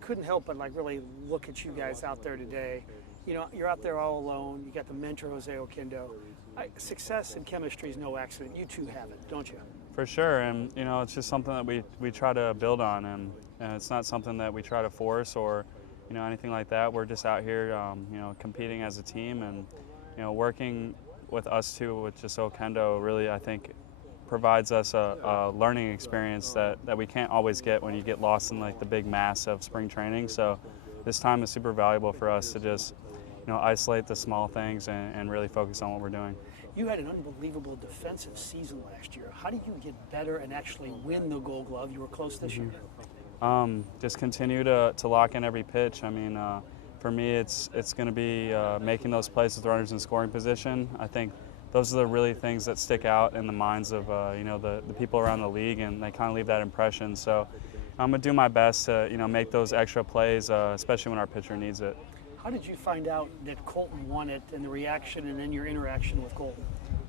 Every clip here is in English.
couldn't help but like really look at you guys out there today. You know, you're out there all alone. You got the mentor Jose Oquendo. Success and chemistry is no accident. You two have it, don't you? For sure, and you know, it's just something that we try to build on, and it's not something that we try to force or, you know, anything like that. We're just out here, you know, competing as a team, and you know, working with us two with just Oquendo really, I think, provides us a learning experience that we can't always get when you get lost in like the big mass of spring training. So this time is super valuable for us to just, you know, isolate the small things and really focus on what we're doing. You had an unbelievable defensive season last year. How did you get better and actually win the Gold Glove? You were close this year. Just continue to lock in every pitch. I mean, for me, it's going to be making those plays with runners in scoring position. I think those are the really things that stick out in the minds of you know, the people around the league, and they kind of leave that impression. So I'm going to do my best to, you know, make those extra plays, especially when our pitcher needs it. How did you find out that Colton won it, and the reaction and then your interaction with Colton?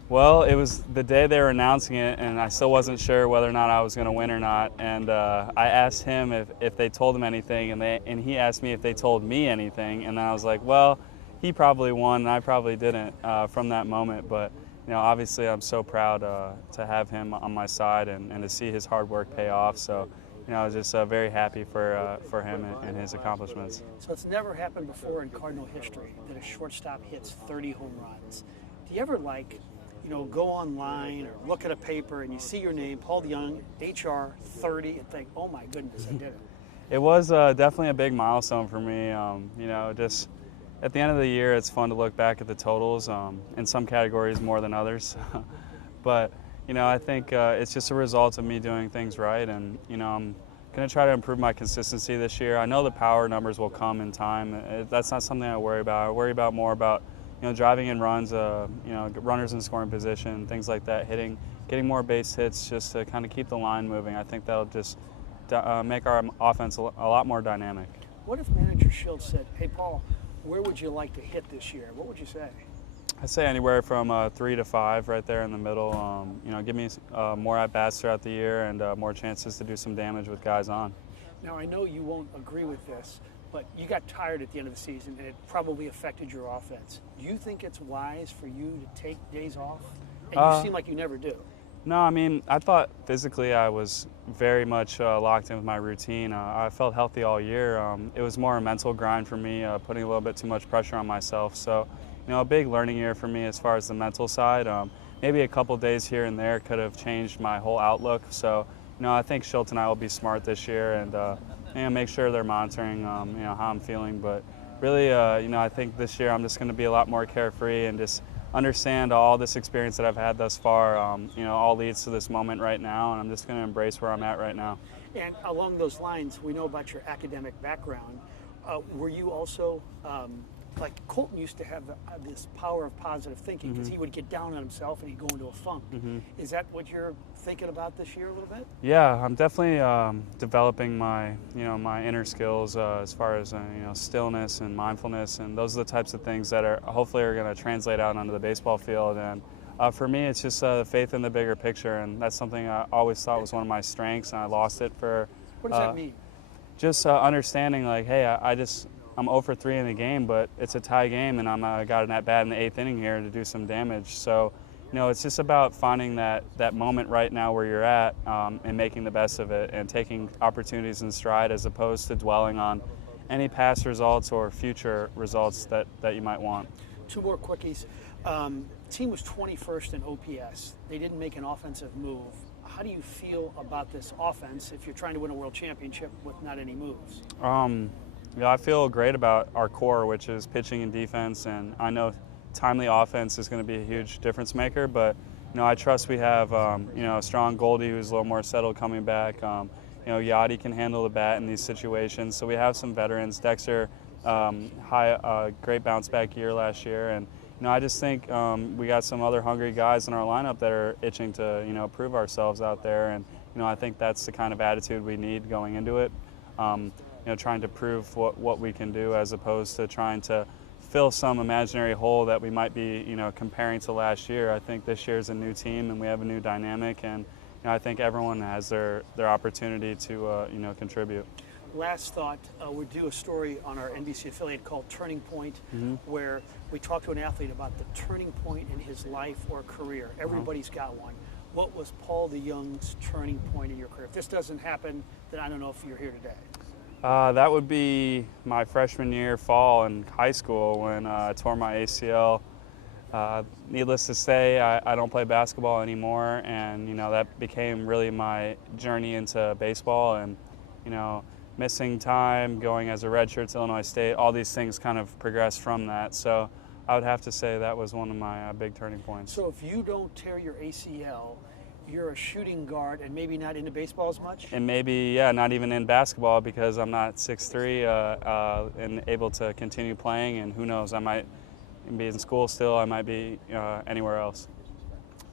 Well, it was the day they were announcing it, and I still wasn't sure whether or not I was going to win or not. And I asked him if they told him anything, and he asked me if they told me anything. And then I was like, well, he probably won, and I probably didn't from that moment. But you know, obviously, I'm so proud to have him on my side and to see his hard work pay off. So, you know, I was just very happy for him and his accomplishments. So it's never happened before in Cardinal history that a shortstop hits 30 home runs. Do you ever, like, you know, go online or look at a paper and you see your name, Paul DeJong, HR 30, and think, oh my goodness, I did it? It was definitely a big milestone for me. You know, just at the end of the year, it's fun to look back at the totals, in some categories more than others. But you know, I think it's just a result of me doing things right, and you know, I'm going to try to improve my consistency this year. I know the power numbers will come in time. That's not something I worry about. I worry about more about, you know, driving in runs, you know, runners in scoring position, things like that, getting more base hits, just to kind of keep the line moving. I think that'll just make our offense a lot more dynamic. What if manager Schultz said, hey, Paul, where would you like to hit this year? What would you say? I'd say anywhere from 3 to 5, right there in the middle. You know, give me more at-bats throughout the year and more chances to do some damage with guys on. Now, I know you won't agree with this, but you got tired at the end of the season, and it probably affected your offense. Do you think it's wise for you to take days off? And you seem like you never do. No, I mean, I thought physically I was very much locked in with my routine. I felt healthy all year. It was more a mental grind for me, putting a little bit too much pressure on myself. So, you know, a big learning year for me as far as the mental side. Maybe a couple days here and there could have changed my whole outlook. So, you know, I think Schultz and I will be smart this year and you know, make sure they're monitoring, you know, how I'm feeling. But really, you know, I think this year I'm just going to be a lot more carefree and just understand all this experience that I've had thus far, you know, all leads to this moment right now, and I'm just going to embrace where I'm at right now. And along those lines, we know about your academic background. Were you also, like Colton used to have this power of positive thinking, because he would get down on himself and he'd go into a funk. Is that what you're thinking about this year a little bit? Yeah, I'm definitely developing my, you know, my inner skills as far as you know, stillness and mindfulness, and those are the types of things that are hopefully are going to translate out onto the baseball field. And for me, it's just faith in the bigger picture, and that's something I always thought was one of my strengths, and I lost it for. What does that mean? Just understanding, like, hey, I'm 0 for 3 in the game, but it's a tie game, and I got an at-bat in the 8th inning here to do some damage. So, you know, it's just about finding that moment right now where you're at and making the best of it and taking opportunities in stride as opposed to dwelling on any past results or future results that you might want. Two more quickies. Team was 21st in OPS. They didn't make an offensive move. How do you feel about this offense if you're trying to win a world championship with not any moves? Yeah, I feel great about our core, which is pitching and defense, and I know timely offense is going to be a huge difference maker, but you know, I trust we have you know, a strong Goldie who's a little more settled coming back. You know, Yachty can handle the bat in these situations, so we have some veterans. Dexter, great bounce back year last year, and you know, I just think we got some other hungry guys in our lineup that are itching to, you know, prove ourselves out there, and you know, I think that's the kind of attitude we need going into it. You know, trying to prove what we can do as opposed to trying to fill some imaginary hole that we might be, you know, comparing to last year. I think this year's a new team and we have a new dynamic, and you know, I think everyone has their opportunity to you know, contribute. last thought, we do a story on our NBC affiliate called Turning Point, where we talk to an athlete about the turning point in his life or career. Everybody's got one. What was Paul DeJong's turning point in your career? If this doesn't happen, then I don't know if you're here today. That would be my freshman year fall in high school when I tore my ACL. Needless to say, I don't play basketball anymore, and that became really my journey into baseball. And missing time, going as a redshirt to Illinois State, all these things kind of progressed from that. So I would have to say that was one of my big turning points. So if you don't tear your ACL, you're a shooting guard and maybe not into baseball as much? And maybe, not even in basketball because I'm not 6'3", and able to continue playing. And who knows, I might be in school still, I might be anywhere else.